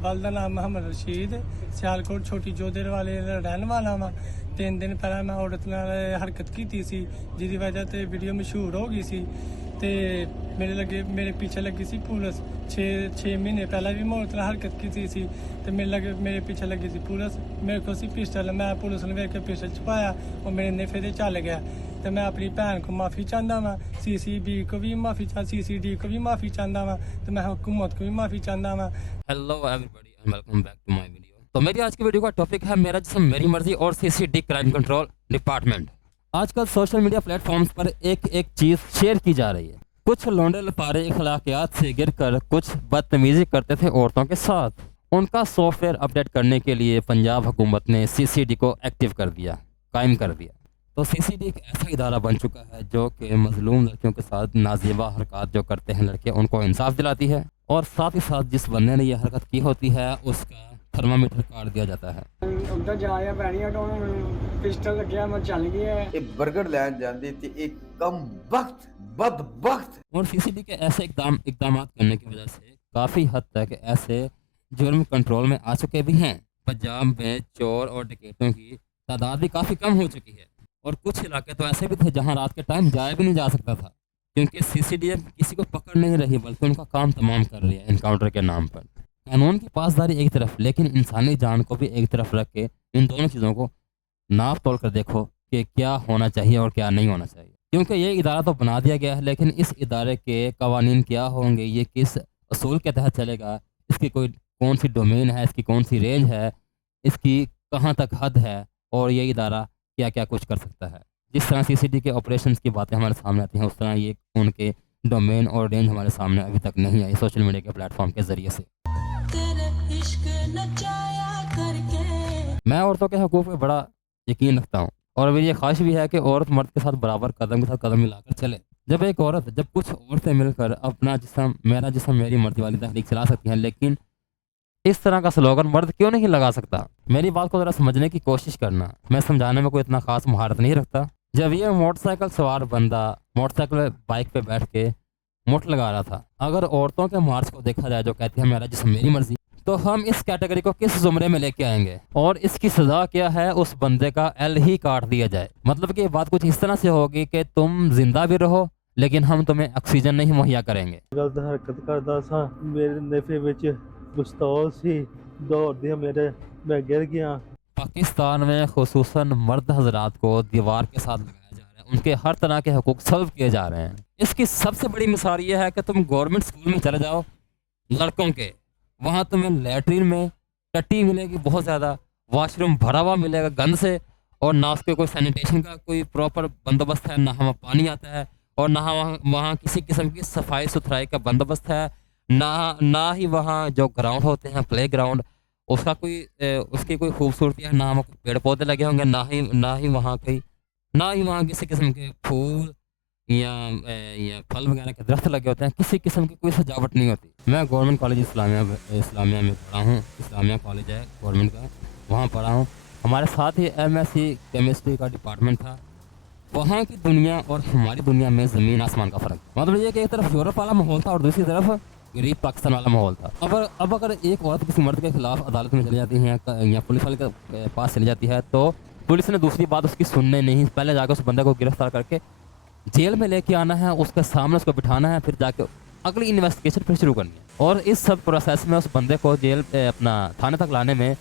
ਵੱਲ ਦਾ ਨਾਮ ਮੁਹੰਮਦ ਰਸ਼ੀਦ, ਸਿਆਲਕੋਟ ਛੋਟੀ ਜੋਧੇਰ ਵਾਲੇ ਦਾ ਰਹਿਣ ਵਾਲਾ ਵਾਂ। 3 ਦਿਨ ਪਹਿਲਾਂ ਮੈਂ ਔਰਤ ਨਾਲ ਹਰਕਤ ਕੀਤੀ ਸੀ, ਜਿਹਦੀ ਵਜ੍ਹਾ ਤੇ ਵੀਡੀਓ ਮਸ਼ਹੂਰ ਹੋ ਗਈ ਸੀ ਤੇ ਮੇਰੇ ਪਿੱਛੇ ਲੱਗੀ ਸੀ ਪੁਲਿਸ। 6 ਮਹੀਨੇ ਪਹਿਲਾਂ ਵੀ ਮੈਂ ਔਰਤ ਨਾਲ ਹਰਕਤ ਕੀਤੀ ਸੀ ਤੇ ਮੇਰੇ ਪਿੱਛੇ ਲੱਗੀ ਸੀ ਪੁਲਿਸ। ਮੇਰੇ ਕੋਲ ਸੀ ਪਿਸਟਲ, ਮੈਂ ਪੁਲਿਸ ਨੂੰ ਵੇਖ ਕੇ ਪਿਸਟਲ ਚਪਾਇਆ, ਉਹ ਮੇਰੇ ਨੇਫੇ ਤੇ ਚੱਲ ਗਿਆ। ਤੇ ਮੈਂ ਆਪਣੀ ਭੈਣ को माफ़ी चाहता वा, CCB को भी माफ़ी CCD को भी माफ़ी चाहता वा, तो मैं हुकूमत को भी माफ़ी चाहता वा। Hello everybody and welcome back to my video. तो मेरी आज की वीडियो का टॉपिक है मेरा जिस्म मेरी मर्जी और CCD क्राइम कंट्रोल डिपार्टमेंट। आजकल सोशल मीडिया प्लेटफॉर्म्स पर एक चीज़ शेयर की जा रही है। कुछ लौंडे लपारे अखलाकियात से गिरकर कुछ बदतमीजी करते थे औरतों के साथ। उनका सॉफ्टवेयर अपडेट करने के लिए पंजाब हुकूमत ने CCD को एक्टिव कर दिया, कायम कर दिया। तो CCD एक ऐसा इदारा बन चुका है जो कि मजलूम लड़कियों के साथ नाजेबा हरकत जो करते हैं लड़के, उनको इंसाफ दिलाती है और साथ ही साथ जिस बंदे ने ये हरकत की होती है उसका थर्मामीटर काट दिया जाता है। उधर जाया पैनी हटो पिस्टल लग्या मैं चल गया ये बर्गर लैन जाती थी एक कम वक्त बदबख्त। और CCD के ऐसे इकदाम करने की वजह से काफ़ी हद तक ऐसे जुर्म कंट्रोल में आ चुके भी हैं। पंजाब में चोर और डकैतों की तादाद भी काफ़ी कम हो चुकी है और कुछ इलाके तो ऐसे भी थे जहां रात के टाइम जाया भी नहीं जा सकता था, क्योंकि CCD किसी को पकड़ नहीं रही बल्कि उनका काम तमाम कर रही है इनकाउंटर के नाम पर। कानून की पासदारी एक तरफ, लेकिन इंसानी जान को भी एक तरफ रख के इन दोनों चीज़ों को नाप तोल कर देखो कि क्या होना चाहिए और क्या नहीं होना चाहिए। क्योंकि ये इदारा तो बना दिया गया है, लेकिन इस इदारे के कवानीन क्या होंगे, ये किस असूल के तहत चलेगा, इसकी कौन सी डोमेन है, इसकी कौन सी रेंज है, इसकी कहाँ तक हद है और ये इदारा क्या क्या कुछ कर सकता है। जिस तरह CCD के ऑपरेशंस की बातें हमारे सामने आती हैं, उस तरह ये उनके डोमेन और रेंज हमारे सामने अभी तक नहीं आई सोशल मीडिया के प्लेटफॉर्म के ज़रिए से। मैं औरतों के हकूक़ पे बड़ा यकीन रखता हूँ और मेरी ये ख्वाहिश भी है कि औरत मर्द के साथ बराबर कदम के साथ कदम मिलाकर चले। जब कुछ औरतें मिलकर अपना जिस्म मेरा जिस्म मेरी मर्जी वाली तहरीक चला सकती हैं, लेकिन इस तरह का स्लोगन मर्द क्यों नहीं लगा सकता? मेरी बात को ज़रा समझने की कोशिश करना। मैं समझाने में कोई इतना ख़ास महारत नहीं रखता। जब ये मोटरसाइकिल सवार बंदा मोटरसाइकिल बाइक पे बैठ के मुठ लगा रहा था, अगर औरतों के मार्च को देखा जाए जो कहती है मेरा जिस्म मेरी मर्जी, तो हम इस कैटेगरी को किस ज़ुमरे में लेके आएंगे और इसकी सज़ा क्या है? उस बंदे का एल ही काट दिया जाए। मतलब कि बात कुछ इस तरह से होगी कि तुम जिंदा भी रहो लेकिन हम तुम्हें ऑक्सीजन नहीं मुहैया करेंगे। गलत हरकत करता था, मेरे नेफे विच पिस्तौल सी दौड़ दिया मेरे, मैं गिर गया। पाकिस्तान में खुसूसन मर्द हजरात को दीवार के साथ लगाया जा रहा है, उनके हर तरह के हकूक सल्व किए जा रहे हैं। इसकी सबसे बड़ी मिसाल ये है कि तुम गवर्नमेंट स्कूल में चले जाओ लड़कों के, वहाँ तुम्हें लैट्रीन में टट्टी मिलेगी बहुत ज़्यादा, वॉशरूम भरा हुआ मिलेगा गंद से, और ना उसके कोई सैनिटेशन का कोई प्रॉपर बंदोबस्त है, ना वहाँ पानी आता है और ना वहाँ किसी किस्म की सफाई सुथराई का बंदोबस्त है, ना ही वहाँ जो ग्राउंड होते हैं प्ले ग्राउंड उसका उसकी कोई खूबसूरती है, ना वहाँ पेड़ पौधे लगे होंगे, ना ही वहाँ किसी किस्म के फूल या फल वगैरह के दरख्त लगे होते हैं, किसी किस्म की कोई सजावट नहीं होती। मैं गवर्नमेंट कॉलेज इस्लामिया में पढ़ा हूँ, इस्लामिया कॉलेज है गवर्नमेंट का, वहाँ पढ़ा हूँ। हमारे साथ ही MSc केमिस्ट्री का डिपार्टमेंट था। वहाँ की दुनिया और हमारी दुनिया में ज़मीन आसमान का फ़र्क। मतलब ये कि एक तरफ यूरोप वाला माहौल था और दूसरी तरफ गरीब पाकिस्तान वाला माहौल था। अब अगर एक औरत किसी मर्द के खिलाफ अदालत में चली जाती है या पुलिस वाले के पास चली जाती है, तो पुलिस ने दूसरी बात उसकी सुनने नहीं, पहले जाकर उस बंदे को गिरफ्तार करके जेल में लेके आना है, उसके सामने उसको बिठाना है, फिर जाके अगली इन्वेस्टिगेशन फिर शुरू करनी है। और इस सब प्रोसेस में उस बंदे को जेल अपना थाने तक लाने में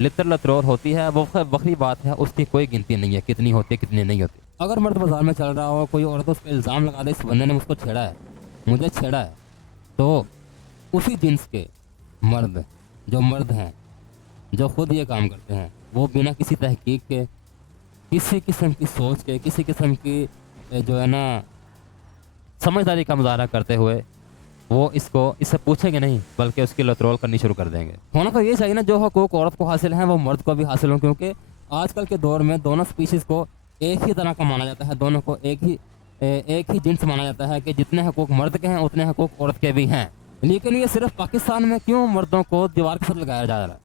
लितर लतरोर होती है। वो बखरी बात है, उसकी कोई गिनती नहीं है कितनी होती है कितनी नहीं होती। अगर मर्द बाजार में चल रहा हो, कोई औरत उस पर इल्ज़ाम लगा दे इस बंदे ने मुझको छेड़ा है, मुझे छेड़ा है, तो उसी जिन्स के मर्द हैं जो खुद ये काम करते हैं, वो बिना किसी तहकीक के, किसी किस्म की सोच के, किसी किस्म की जो है ना समझदारी का मुजाहरा करते हुए वो इससे पूछेंगे नहीं, बल्कि उसकी लतरोल करनी शुरू कर देंगे। होना तो ये चाहिए ना, जो हकूक औरत को हासिल हैं वो मर्द को भी हासिल हों, क्योंकि आजकल के दौर में दोनों स्पीशीज़ को एक ही तरह का माना जाता है, दोनों को एक ही जिन्स माना जाता है कि जितने हकूक मर्द के हैं उतने हकूक औरत के भी हैं। लेकिन ये सिर्फ पाकिस्तान में क्यों मर्दों को दीवार के साथ लगाया जा रहा है?